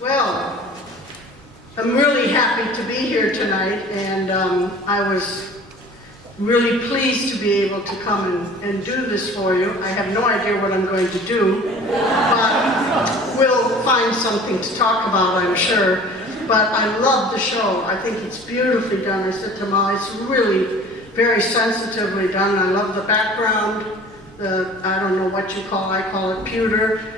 Well, I'm really happy to be here tonight, and I was really pleased to be able to come and do this for you. I have no idea what I'm going to do, but we'll find something to talk about, I'm sure. But I love the show. I think it's beautifully done. I said to Molly, it's really very sensitively done. I love the background, I don't know what I call it pewter.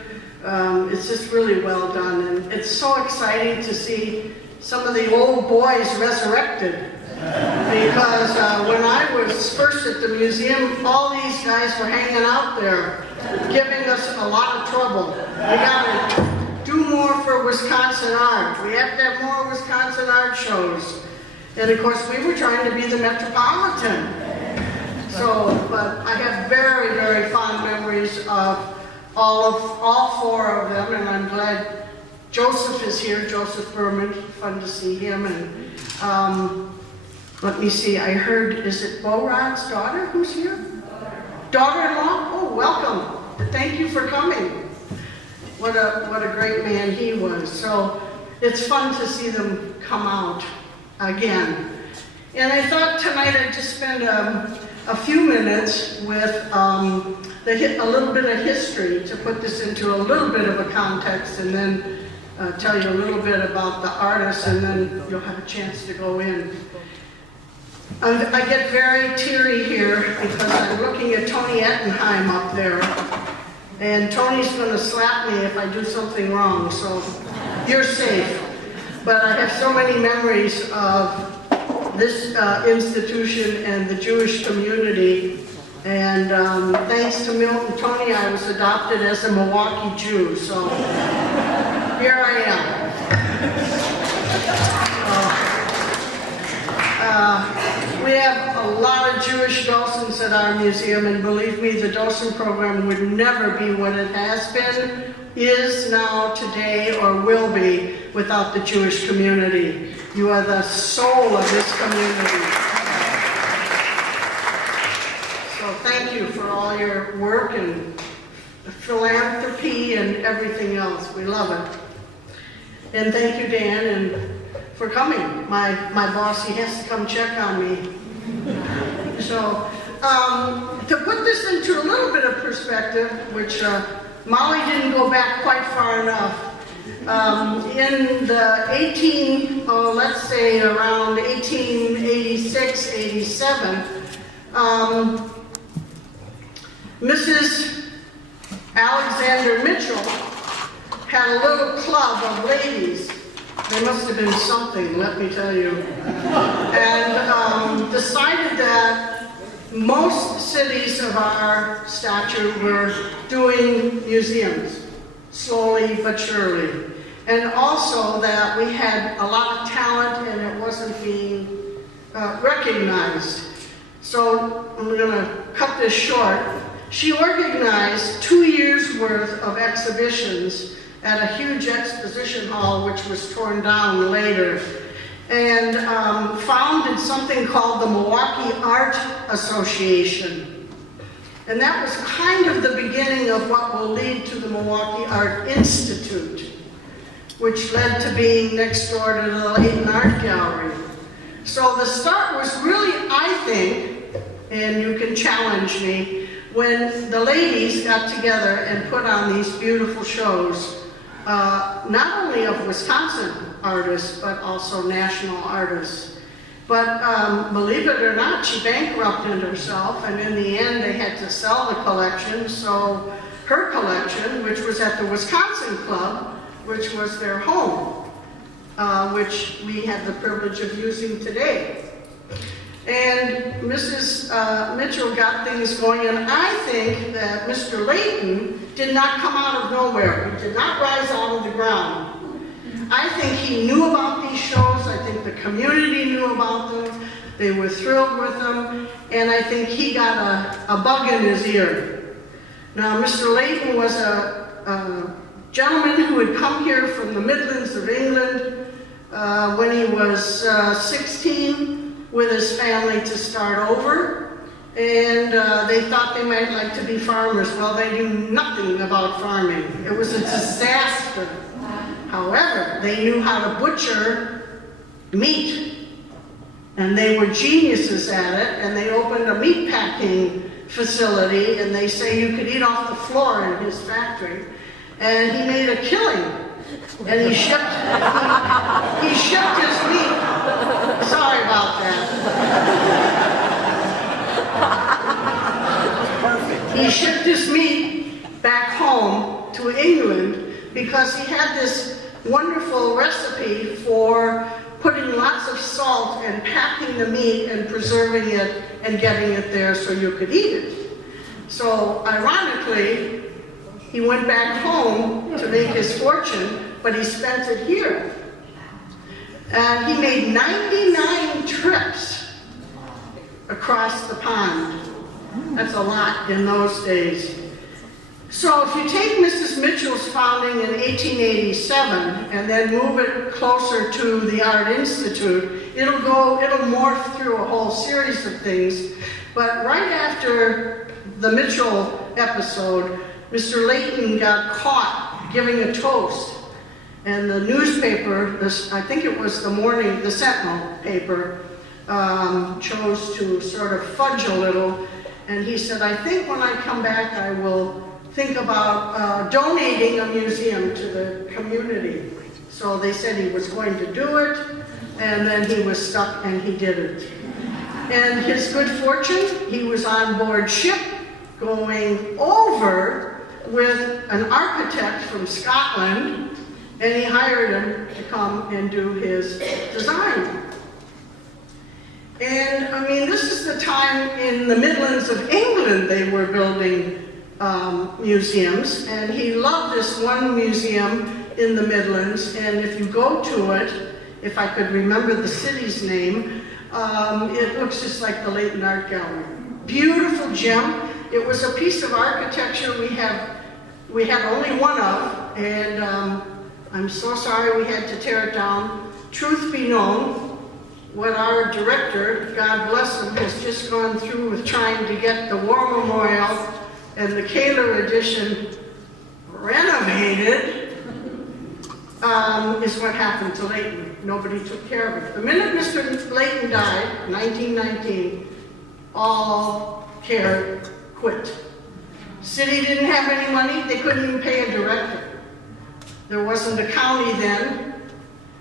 It's just really well done, and it's so exciting to see some of the old boys resurrected. Because when I was first at the museum, all these guys were hanging out there, giving us a lot of trouble. We got to do more for Wisconsin art. We have to have more Wisconsin art shows. And of course, we were trying to be the Metropolitan. But I have very, very fond memories of all four of them, and I'm glad Joseph is here, Joseph Berman. Fun to see him. And let me see, I heard, is it Bo Rod's daughter who's here? Daughter-in-law? Oh, welcome. Thank you for coming. What a great man he was. So it's fun to see them come out again. And I thought tonight I'd just spend a few minutes with a little bit of history to put this into a little bit of a context, and then tell you a little bit about the artists, and then you'll have a chance to go in. I get very teary here because I'm looking at Tony Ettenheim up there, and Tony's going to slap me if I do something wrong, so you're safe. But I have so many memories of this institution and the Jewish community, and thanks to Milton Tony, I was adopted as a Milwaukee Jew, so here I am. We have a lot of Jewish docents at our museum, and believe me, the docent program would never be what it has been, is now, today, or will be without the Jewish community. You are the soul of this community. So thank you for all your work and philanthropy and everything else. We love it. And thank you, Dan, and for coming. My boss, he has to come check on me. So to put this into a little bit of perspective, which Molly didn't go back quite far enough, in the let's say around 1886, 87, Mrs. Alexander Mitchell had a little club of ladies. There must have been something, let me tell you. And decided that most cities of our stature were doing museums, slowly but surely. And also that we had a lot of talent and it wasn't being recognized. So I'm going to cut this short. She organized 2 years worth of exhibitions at a huge exposition hall, which was torn down later, and founded something called the Milwaukee Art Association. And that was kind of the beginning of what will lead to the Milwaukee Art Institute, which led to being next door to the Leighton Art Gallery. So the start was really, I think, and you can challenge me, when the ladies got together and put on these beautiful shows, not only of Wisconsin artists, but also national artists. But believe it or not, she bankrupted herself, and in the end they had to sell the collection. So her collection, which was at the Wisconsin Club, which was their home, which we have the privilege of using today. And Mrs. Mitchell got things going, and I think that Mr. Leighton did not come out of nowhere. He did not rise out of the ground. I think he knew about these shows. I think the community knew about them. They were thrilled with them, and I think he got a bug in his ear. Now, Mr. Leighton was a gentleman who had come here from the Midlands of England when he was 16 with his family to start over, and they thought they might like to be farmers. Well, they knew nothing about farming. It was a disaster. However, they knew how to butcher meat. And they were geniuses at it, and they opened a meat packing facility, and they say you could eat off the floor in his factory. And he made a killing, and he shipped his meat. Sorry about that. He shipped his meat back home to England because he had this wonderful recipe for putting lots of salt and packing the meat and preserving it and getting it there so you could eat it. So ironically, he went back home to make his fortune, but he spent it here. And he made 99 trips across the pond. That's a lot in those days. So if you take Mrs. Mitchell's founding in 1887 and then move it closer to the Art Institute, it'll morph through a whole series of things. But right after the Mitchell episode, Mr. Layton got caught giving a toast. And the newspaper, I think it was the Sentinel paper, chose to sort of fudge a little. And he said, I think when I come back, I will think about donating a museum to the community. So they said he was going to do it, and then he was stuck and he did it. And his good fortune, he was on board ship going over with an architect from Scotland, and he hired him to come and do his design. And I mean, this is the time in the Midlands of England they were building museums, and he loved this one museum in the Midlands, and if you go to it, if I could remember the city's name, it looks just like the Layton Art Gallery. Beautiful gem. It was a piece of architecture we had only one of, and I'm so sorry we had to tear it down. Truth be known, what our director, God bless him, has just gone through with trying to get the War Memorial and the Kaler edition renovated, is what happened to Layton. Nobody took care of it. The minute Mr. Layton died, 1919, all care quit. City didn't have any money. They couldn't even pay a director. There wasn't a county then.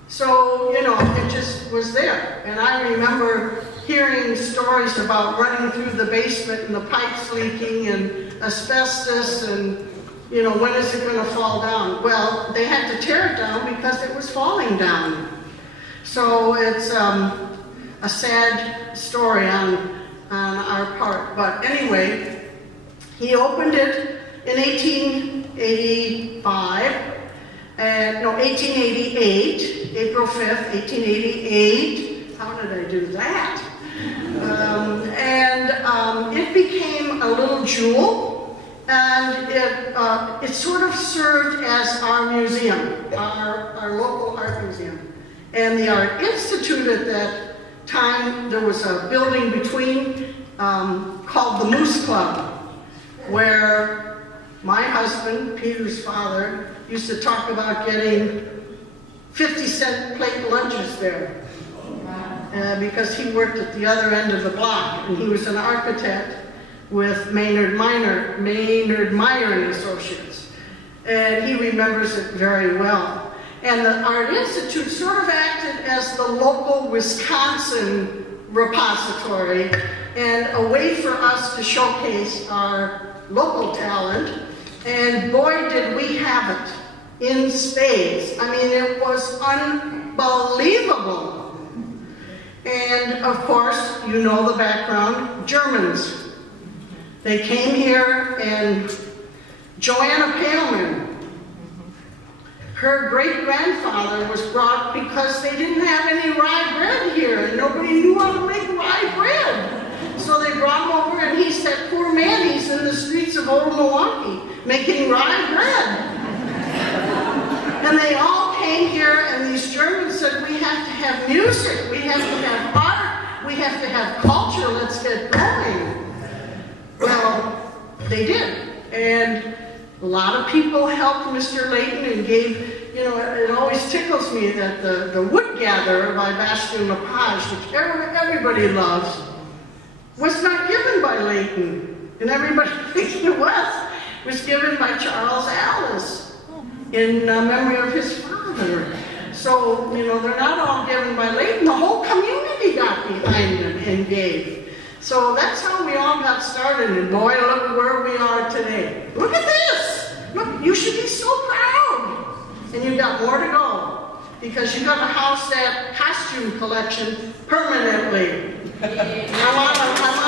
So, you know, it just was there. And I remember hearing stories about running through the basement and the pipes leaking and asbestos and, you know, when is it going to fall down? Well, they had to tear it down because it was falling down. So it's a sad story on our part. But anyway, he opened it in 1888, April 5th, 1888. How did I do that? It became a little jewel, and it sort of served as our museum, our local art museum. And the Art Institute at that time, there was a building between called the Moose Club, where my husband, Peter's father, used to talk about getting 50-cent plate lunches there because he worked at the other end of the block, and he was an architect with Maynard Meyer and Associates, and he remembers it very well. And the Art Institute sort of acted as the local Wisconsin repository and a way for us to showcase our local talent. And boy, did we have it in spades. I mean, it was unbelievable. And of course, you know the background, Germans. They came here, and Joanna Paleman, her great-grandfather was brought because they didn't have any rye bread here, and nobody knew how to make rye bread. So they brought him over, and he said, poor man, he's in the streets of old Milwaukee making rye bread. And they all came here, and these Germans said, we have to have music, we have to have art, we have to have culture, let's get going. Well, they did. And a lot of people helped Mr. Layton and gave, you know, it always tickles me that the Wood Gatherer by Bastien Lepage, which everybody loves, was not given by Leighton. And everybody thinks it was given by Charles Alice in memory of his father. So, you know, they're not all given by Leighton. The whole community got behind him and gave. So that's how we all got started. And boy, look where we are today. Look at this. Look, you should be so proud. And you got more to go, because you got to house that costume collection permanently. I'm on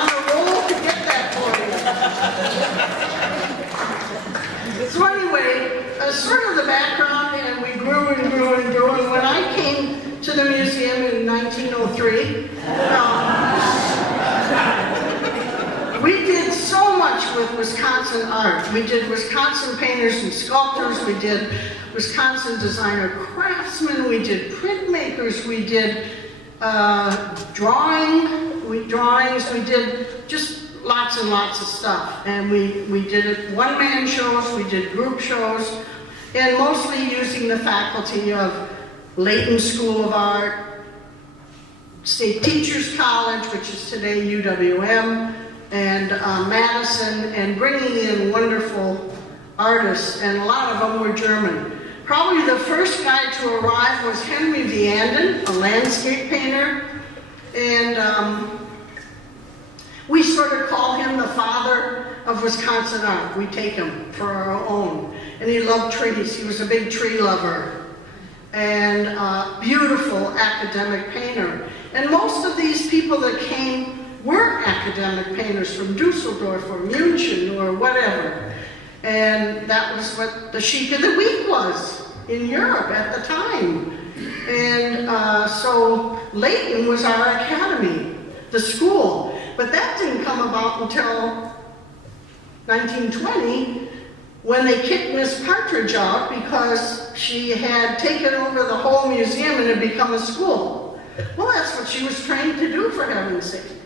a roll to get that for you. So anyway, sort of the background, and we grew and grew and grew. And when I came to the museum in 1903, we did so much with Wisconsin art. We did Wisconsin painters and sculptors. We did Wisconsin designer craftsmen. We did printmakers. We did drawings. We did just lots and lots of stuff. And we did it one-man shows. We did group shows. And mostly using the faculty of Leighton School of Art, State Teachers College, which is today UWM, and Madison, and bringing in wonderful artists, and a lot of them were German. Probably the first guy to arrive was Henry Vianden, a landscape painter, and we sort of call him the father of Wisconsin art. We take him for our own. And he loved trees. He was a big tree lover, and beautiful academic painter. And most of these people that came were academic painters from Dusseldorf or München or whatever. And that was what the chic of the week was in Europe at the time. And so Leighton was our academy, the school. But that didn't come about until 1920, when they kicked Miss Partridge out because she had taken over the whole museum and had become a school. Well, that's what she was trained to do, for heaven's sake.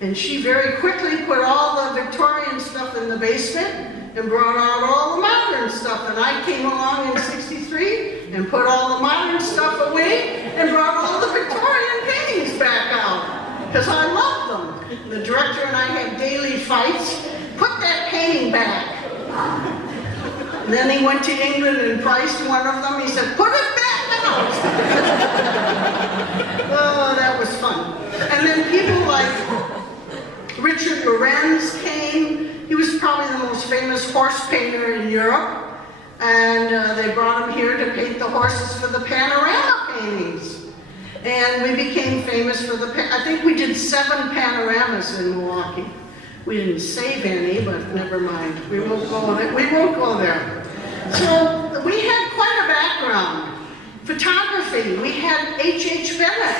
And she very quickly put all the Victorian stuff in the basement and brought out all the modern stuff. And I came along in '63 and put all the modern stuff away and brought all the Victorian paintings back out, because I loved them. The director and I had daily fights. Put that painting back. And then he went to England and priced one of them. He said, put it back out. Oh, that was fun. And then people like Richard Lorenz came. He was probably the most famous horse painter in Europe. And they brought him here to paint the horses for the panorama paintings. And we became famous for I think we did 7 panoramas in Milwaukee. We didn't save any, but never mind. We won't go there. We won't go there. So we had quite a background. Photography. We had H.H. Bennett.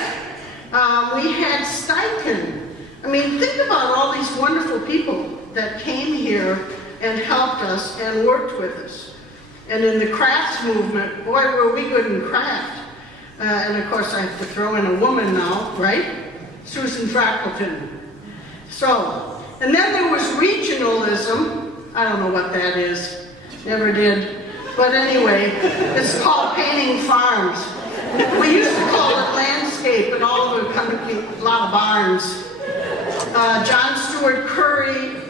We had Steichen. I mean, think about all these wonderful people that came here and helped us and worked with us. And in the crafts movement, boy, were we good in craft. And of course, I have to throw in a woman now, right? Susan Frackleton. So, and then there was regionalism. I don't know what that is. Never did. But anyway, it's called painting farms. We used to call it landscape, and all of it come to be a lot of barns. John Stewart Curry,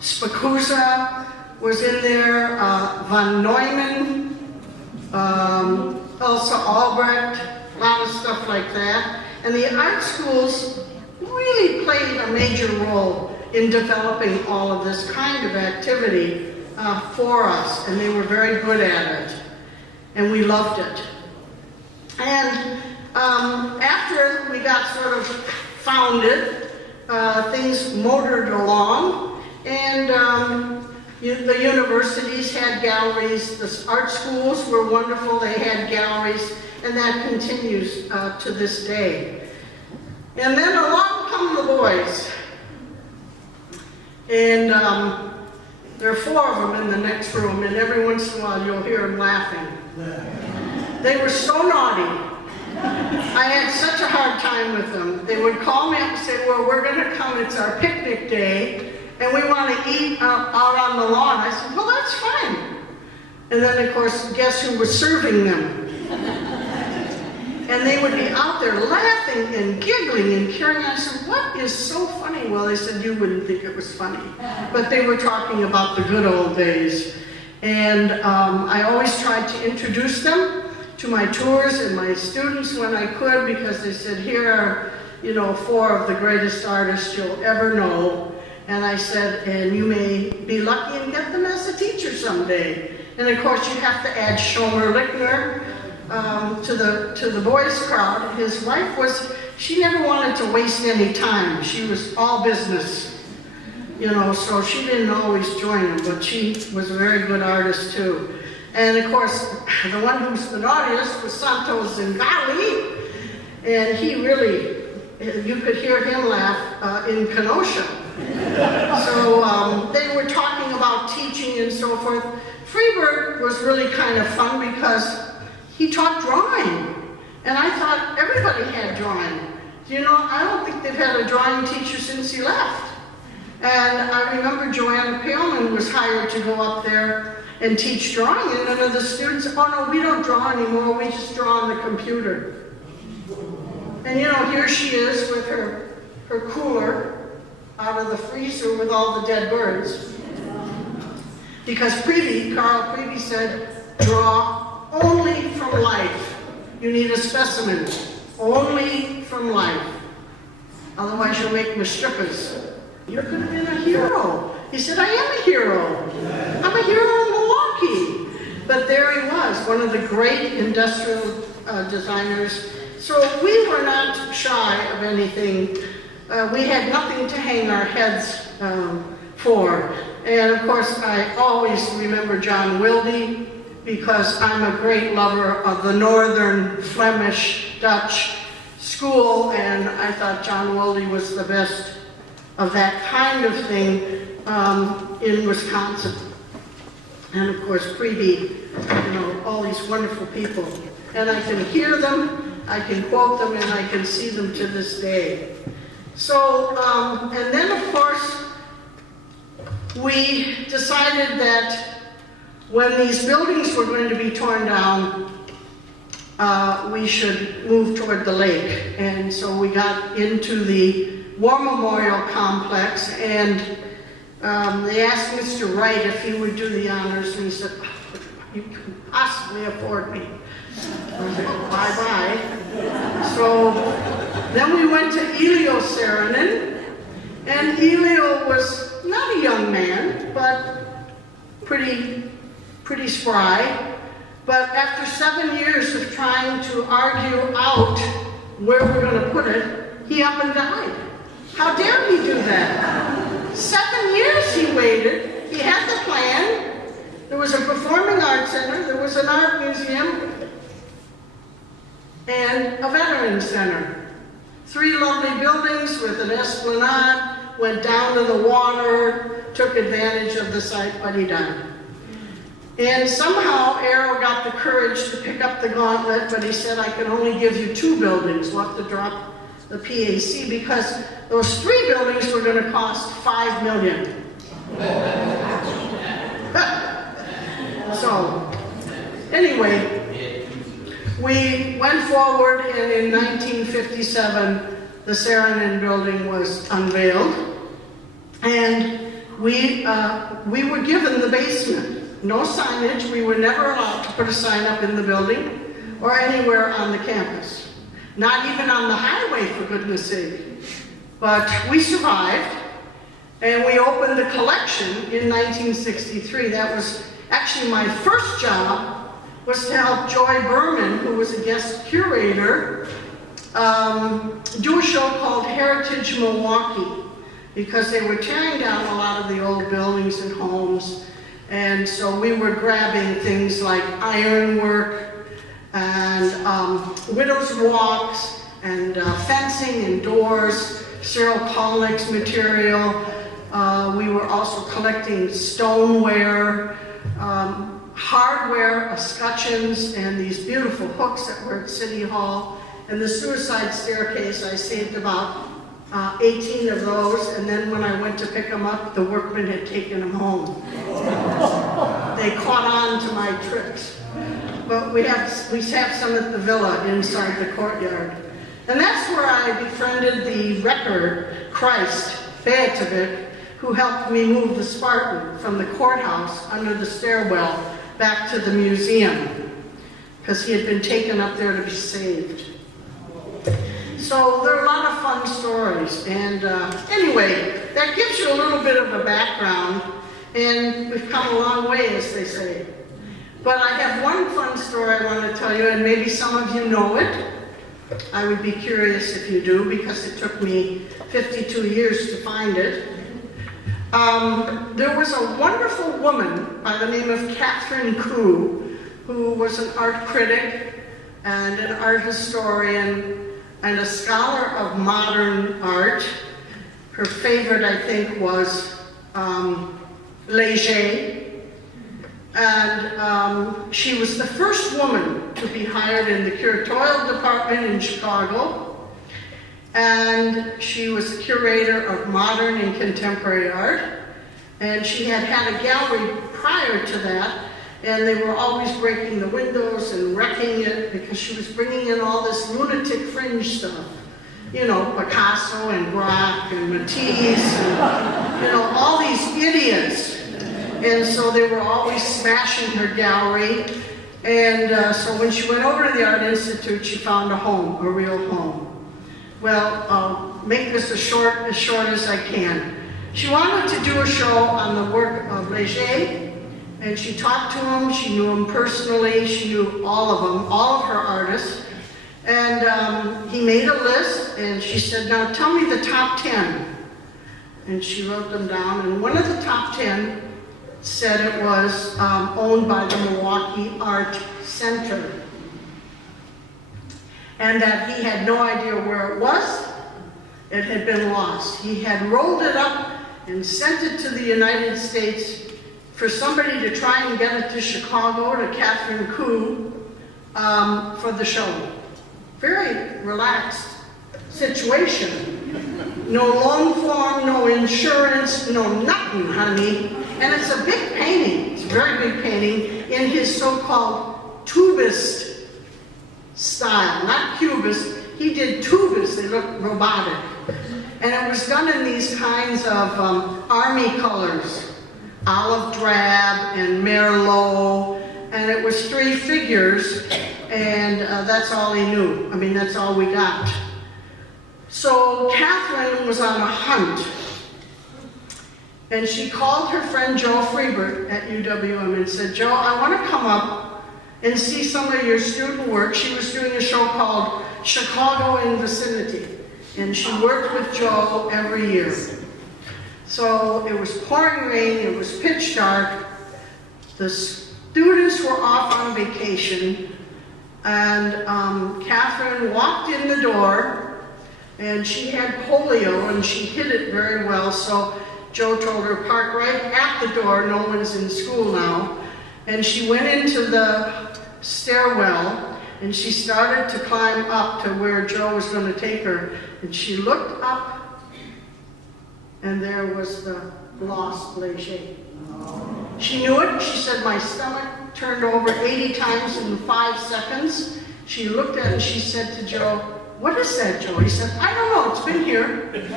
Spicuzza was in there, von Neumann, Elsa Albrecht, a lot of stuff like that. And the art schools really played a major role in developing all of this kind of activity for us, and they were very good at it, and we loved it. And after we got sort of founded, things motored along, and the universities had galleries, the art schools were wonderful, they had galleries, and that continues to this day. And then along come the boys. And there are 4 of them in the next room, and every once in a while you'll hear them laughing. They were so naughty. I had such a hard time with them. They would call me up and say, well, we're going to come, it's our picnic day, and we want to eat out on the lawn. I said, well, that's fine. And then, of course, guess who was serving them? And they would be out there laughing and giggling and carrying on. I said, what is so funny? Well, they said, you wouldn't think it was funny. But they were talking about the good old days. And I always tried to introduce them to my tours and my students when I could, because they said, here are, you know, 4 of the greatest artists you'll ever know. And I said, and you may be lucky and get them as a teacher someday. And of course, you have to add Schomer Lichtner to the boys' crowd. His wife she never wanted to waste any time. She was all business, you know, so she didn't always join him, but she was a very good artist too. And of course, the one who's the naughtiest was Santos Zingali, and he really, you could hear him laugh in Kenosha. So they were talking about teaching and so forth. Freeburg was really kind of fun because he taught drawing. And I thought everybody had drawing. You know, I don't think they've had a drawing teacher since he left. And I remember Joanna Paleman was hired to go up there and teach drawing, and none of the students, oh no, we don't draw anymore, we just draw on the computer. And you know, here she is with her cooler out of the freezer with all the dead birds. Because Carl Prevey said, draw only from life. You need a specimen, only from life. Otherwise you'll make me strippers. You could have been a hero. He said, I am a hero. I'm a hero in Milwaukee. But there he was, one of the great industrial designers. So we were not shy of anything. We had nothing to hang our heads for. And of course, I always remember John Wilde, because I'm a great lover of the Northern Flemish Dutch school, and I thought John Wilde was the best of that kind of thing in Wisconsin. And of course, Prevey, you know, all these wonderful people. And I can hear them, I can quote them, and I can see them to this day. So, and then of course, we decided that when these buildings were going to be torn down, we should move toward the lake. And so we got into the War Memorial Complex, and they asked Mr. Wright if he would do the honors, and he said, oh, you can possibly afford me. I was like, bye-bye. So then we went to Elio Saarinen, and Elio was not a young man, but pretty spry. But after 7 years of trying to argue out where we're going to put it, he up and died. How dare he do that? 7 years he waited. He had the plan. There was a performing arts center, there was an art museum, and a veterans center. 3 lovely buildings with an esplanade, went down to the water, took advantage of the site, but he died. And somehow Arrow got the courage to pick up the gauntlet, but he said, I can only give you 2 buildings. We'll have to drop the PAC because those 3 buildings were going to cost $5 million. So, anyway, we went forward, and in 1957, the Saarinen building was unveiled, and we were given the basement. No signage. We were never allowed to put a sign up in the building or anywhere on the campus. Not even on the highway, for goodness sake. But we survived, and we opened the collection in 1963. That was actually my first job, was to help Joy Berman, who was a guest curator, do a show called Heritage Milwaukee, because they were tearing down a lot of the old buildings and homes. And so we were grabbing things like ironwork and widow's walks and fencing and doors, Cyril Kolnick's material. We were also collecting stoneware, hardware, escutcheons, and these beautiful hooks that were at City Hall. And the suicide staircase, I saved about 18 of those, and then when I went to pick them up, the workmen had taken them home. they caught on to my tricks. But we have some at the villa inside the courtyard. And that's where I befriended the wrecker, Christ Beatovic, who helped me move the Spartan from the courthouse under the stairwell back to the museum, because he had been taken up there to be saved. So there are a lot of fun stories, and anyway, that gives you a little bit of a background, and we've come a long way, as they say. But I have one fun story I want to tell you, and maybe some of you know it. I would be curious if you do, because it took me 52 years to find it. There was a wonderful woman by the name of Catherine Koo, who was an art critic and an art historian and a scholar of modern art. Her favorite, I think, was Leger. And she was the first woman to be hired in the curatorial department in Chicago. And she was a curator of modern and contemporary art. And she had had a gallery prior to that, and they were always breaking the windows and wrecking it because she was bringing in all this lunatic fringe stuff. You know, Picasso and Braque and Matisse and, you know, all these idiots. And so they were always smashing her gallery. And so when she went over to the Art Institute, she found a home, a real home. Well, I'll make this as short as I can. She wanted to do a show on the work of Leger, and she talked to him, she knew him personally, she knew all of them, all of her artists. And he made a list, and she said, now tell me the top 10. And she wrote them down, and one of the top 10 said it was owned by the Milwaukee Art Center. And that he had no idea where it was. It had been lost. He had rolled it up and sent it to the United States for somebody to try and get it to Chicago, to Catherine Koo, for the show. Very relaxed situation. No loan form, no insurance, no nothing, honey. And it's a big painting, it's a very big painting, in his so-called Tubist style, not Cubist. He did Tubist, they look robotic. And it was done in these kinds of army colors, olive drab and merlot, and it was 3 figures, and that's all he knew. I mean, that's all we got. So Catherine was on a hunt, and she called her friend Joe Freebert at UWM and said, Joe, I want to come up and see some of your student work. She was doing a show called Chicago in Vicinity, and she worked with Joe every year. So it was pouring rain, it was pitch dark, the students were off on vacation, and Catherine walked in the door, and she had polio, and she hid it very well, so Joe told her, park right at the door, no one's in school now. And she went into the stairwell, and she started to climb up to where Joe was going to take her. And she looked up, and there was the lost Leger. She knew it. She said, my stomach turned over 80 times in 5 seconds. She looked at it, and she said to Joe, what is that, Joe? He said, I don't know, it's been here. It's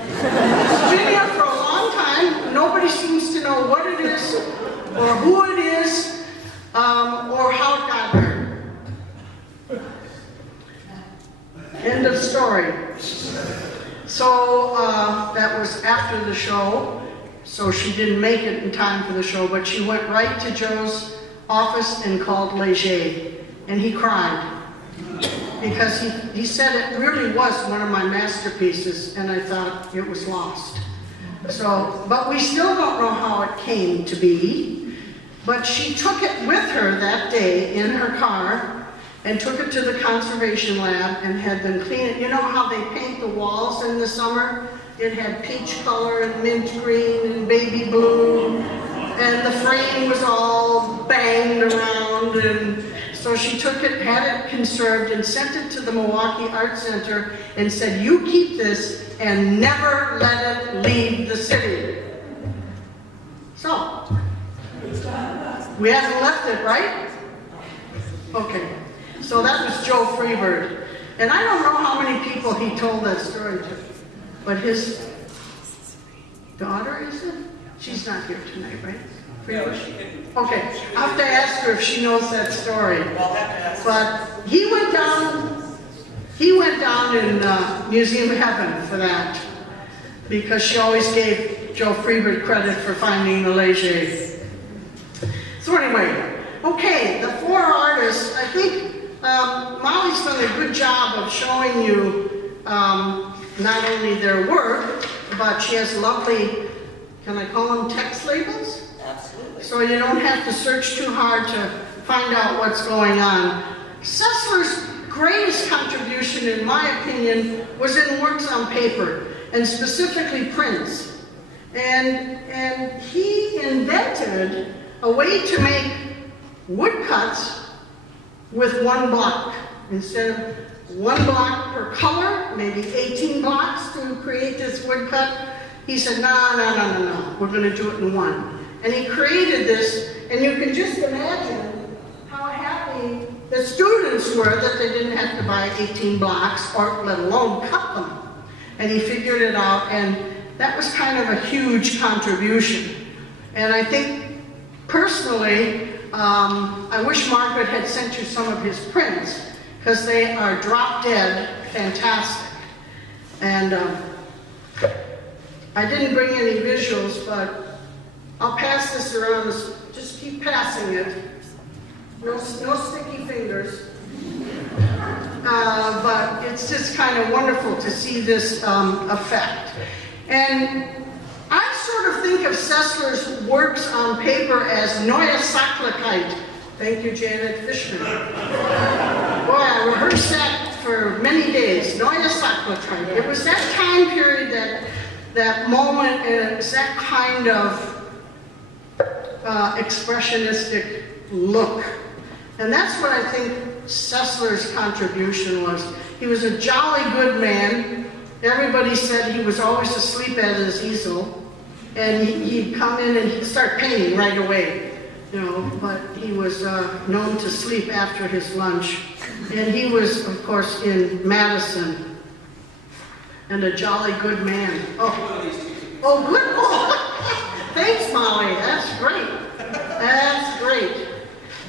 been here for a long time. Nobody seems to know what it is, or who it is, or how it got there. End of story. So that was after the show, so she didn't make it in time for the show, but she went right to Joe's office and called Leger, and he cried. Because he said it really was one of my masterpieces, and I thought it was lost. So, but we still don't know how it came to be, but she took it with her that day in her car and took it to the conservation lab and had them clean it. You know how they paint the walls in the summer? It had peach color and mint green and baby blue, and the frame was all banged around, and so she took it, had it conserved, and sent it to the Milwaukee Art Center and said, you keep this and never let it leave the city. So, we We haven't left it, right? Okay. So that was Joe Freebird. And I don't know how many people he told that story to, but his daughter, is it? She's not here tonight, right? No, she didn't. Okay, I'll have to ask her if she knows that story. I'll have to ask. But he went down in Museum of Heaven for that, because she always gave Joe Freebird credit for finding the Leger. So anyway, okay, the four artists, I think Molly's done a good job of showing you not only their work, but she has lovely, can I call them text labels? Absolutely. So you don't have to search too hard to find out what's going on. Sessler's greatest contribution, in my opinion, was in works on paper, and specifically prints. And he invented a way to make woodcuts with one block. Instead of one block per color, maybe 18 blocks to create this woodcut, he said, no, we're going to do it in one. And he created this, and you can just imagine how happy the students were that they didn't have to buy 18 blocks, or let alone cut them. And he figured it out, and that was kind of a huge contribution. And I think, personally, I wish Margaret had sent you some of his prints, because they are drop dead fantastic. And I didn't bring any visuals, but I'll pass this around. Just keep passing it. No sticky fingers. But it's just kind of wonderful to see this effect. And I sort of think of Sessler's works on paper as Neue Sachlichkeit. Thank you, Janet Fishman. Boy, I rehearsed that for many days. Neue Sachlichkeit. It was that time period, that moment, it's that kind of expressionistic look. And that's what I think Sessler's contribution was. He was a jolly good man. Everybody said he was always asleep at his easel. And he'd come in and he'd start painting right away. You know, but he was known to sleep after his lunch. And he was, of course, in Madison. And a jolly good man. Oh good. Oh. Thanks, Molly. That's great. That's great.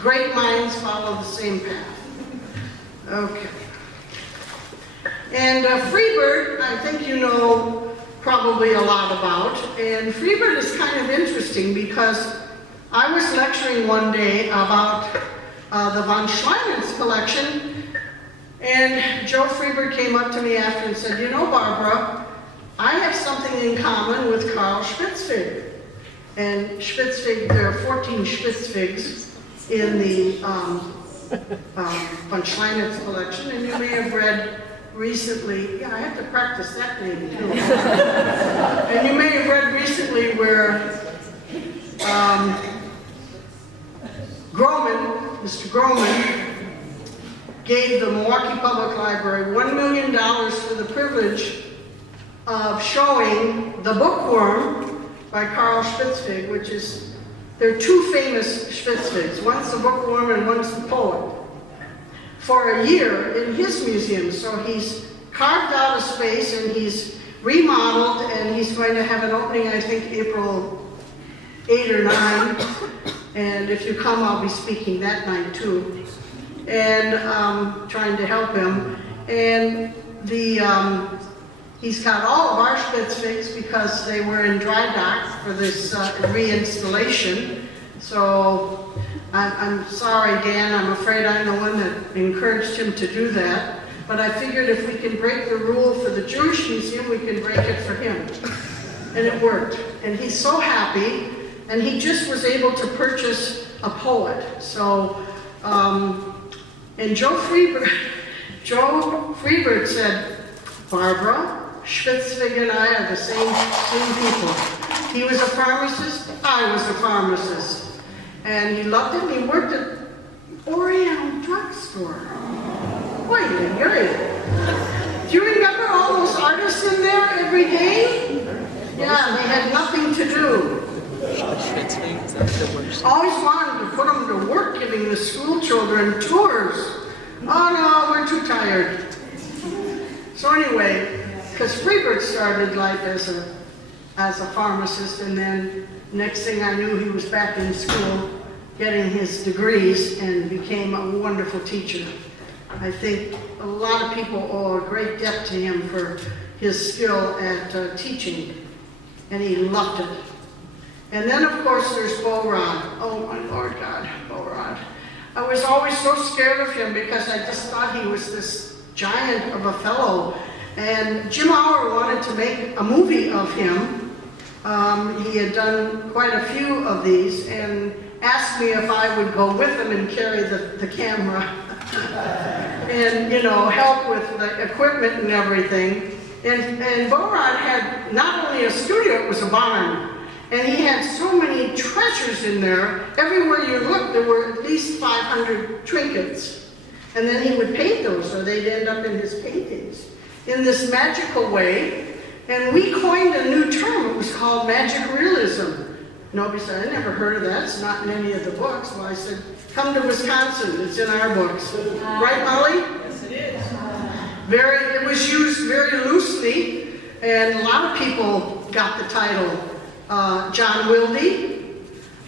Great minds follow the same path. Okay. And Freebird, I think you know probably a lot about. And Freebird is kind of interesting because I was lecturing one day about the von Schleinen's collection, and Joe Freebird came up to me after and said, you know, Barbara, I have something in common with Carl Spitzfig. And Spitzfig, there are 14 Spitzfigs in the von Schleinen's collection, and you may have read recently, yeah, I have to practice that name too. And you may have read recently where Mr. Groman, gave the Milwaukee Public Library $1 million for the privilege of showing The Bookworm by Carl Spitzfig, which is, there are two famous Spitzfigs. One's the bookworm and one's the poet. For a year in his museum. So he's carved out a space and he's remodeled, and he's going to have an opening, I think, April 8 or 9. And if you come, I'll be speaking that night too. And trying to help him. And he's got all of our Spitzfigs because they were in dry dock for this reinstallation. So I'm sorry, Dan, I'm afraid I'm the one that encouraged him to do that. But I figured if we can break the rule for the Jewish Museum, we can break it for him. And it worked. And he's so happy. And he just was able to purchase a poet. So, and Joe Freebird said, Barbara, Spitzfig and I are the same people. He was a pharmacist, I was a pharmacist. And he loved it, and he worked at Oriental Drugstore. Wait a minute. Do you remember all those artists in there every day? Yeah, they had nothing to do. Always wanted to put them to work giving the school children tours. Oh no, we're too tired. So anyway, because Freebird started life as a pharmacist, and then next thing I knew he was back in school getting his degrees and became a wonderful teacher. I think a lot of people owe a great debt to him for his skill at teaching, and he loved it. And then, of course, there's Bo Rod. Oh, my Lord God, Bo Rod. I was always so scared of him because I just thought he was this giant of a fellow. And Jim Auer wanted to make a movie of him. He had done quite a few of these and asked me if I would go with him and carry the camera and, you know, help with the equipment and everything. And Bo Rod had not only a studio, it was a barn. And he had so many treasures in there. Everywhere you looked, there were at least 500 trinkets. And then he would paint those, or they'd end up in his paintings in this magical way. And we coined a new term. It was called magic realism. Nobody said, I never heard of that. It's not in any of the books. Well, I said, come to Wisconsin. It's in our books. Right, Molly? Yes, it is. It was used very loosely, and a lot of people got the title. John Wilde,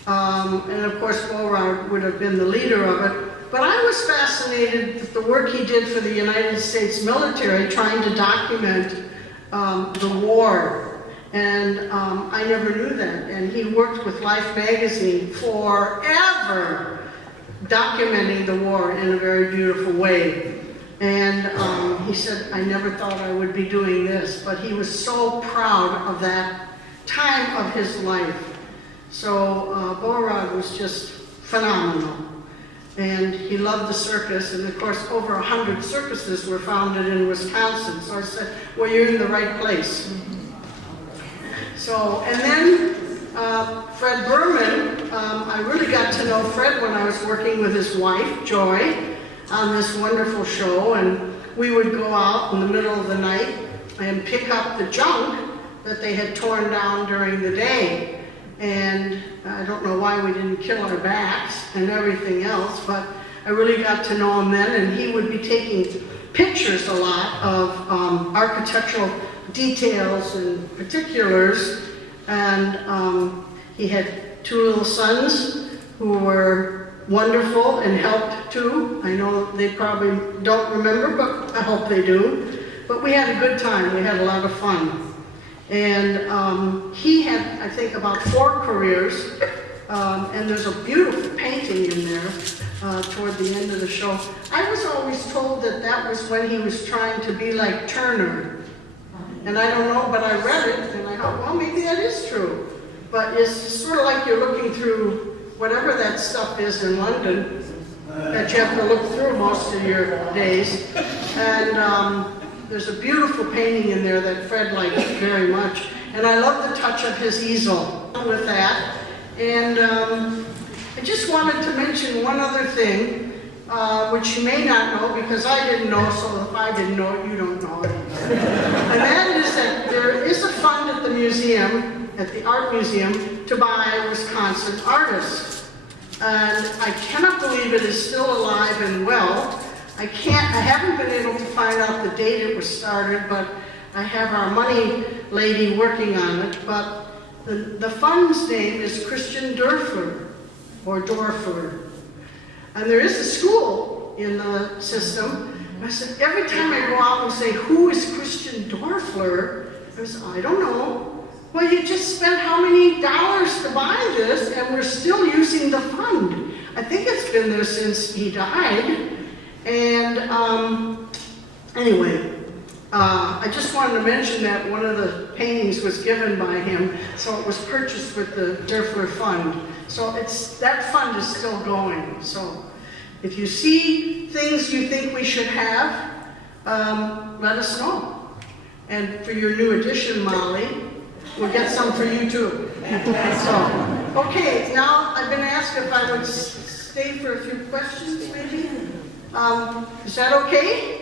and of course Bo Rod would have been the leader of it. But I was fascinated with the work he did for the United States military, trying to document the war. And I never knew that. And he worked with Life magazine forever, documenting the war in a very beautiful way. And he said, I never thought I would be doing this, but he was so proud of that time of his life. So Bo Rod was just phenomenal. And he loved the circus, and of course over 100 circuses were founded in Wisconsin. So I said, well, you're in the right place. So, and then Fred Berman, I really got to know Fred when I was working with his wife, Joy, on this wonderful show, and we would go out in the middle of the night and pick up the junk that they had torn down during the day. And I don't know why we didn't kill our backs and everything else, but I really got to know him then, and he would be taking pictures a lot of architectural details and particulars. And he had two little sons who were wonderful and helped too. I know they probably don't remember, but I hope they do. But we had a good time. We had a lot of fun. And he had, I think, about 4 careers. And there's a beautiful painting in there toward the end of the show. I was always told that that was when he was trying to be like Turner. And I don't know, but I read it, and I thought, well, maybe that is true. But it's sort of like you're looking through whatever that stuff is in London that you have to look through most of your days. And there's a beautiful painting in there that Fred liked very much. And I love the touch of his easel with that. And I just wanted to mention one other thing, which you may not know because I didn't know, so if I didn't know it, you don't know it. And that is that there is a fund at the museum, at the art museum, to buy Wisconsin artists. And I cannot believe it is still alive and well. I haven't been able to find out the date it was started, but I have our money lady working on it. But the fund's name is Christian Dörfler, or Dorfler. And there is a school in the system. I said, every time I go out and say, who is Christian Dörfler? I said, I don't know. Well, you just spent how many dollars to buy this, and we're still using the fund. I think it's been there since he died. And anyway, I just wanted to mention that one of the paintings was given by him, so it was purchased with the Dörfler Fund. So that fund is still going. So if you see things you think we should have, let us know. And for your new edition, Molly, we'll get some for you too. So, okay, now I've been asked if I would stay for a few questions, maybe. Is that okay?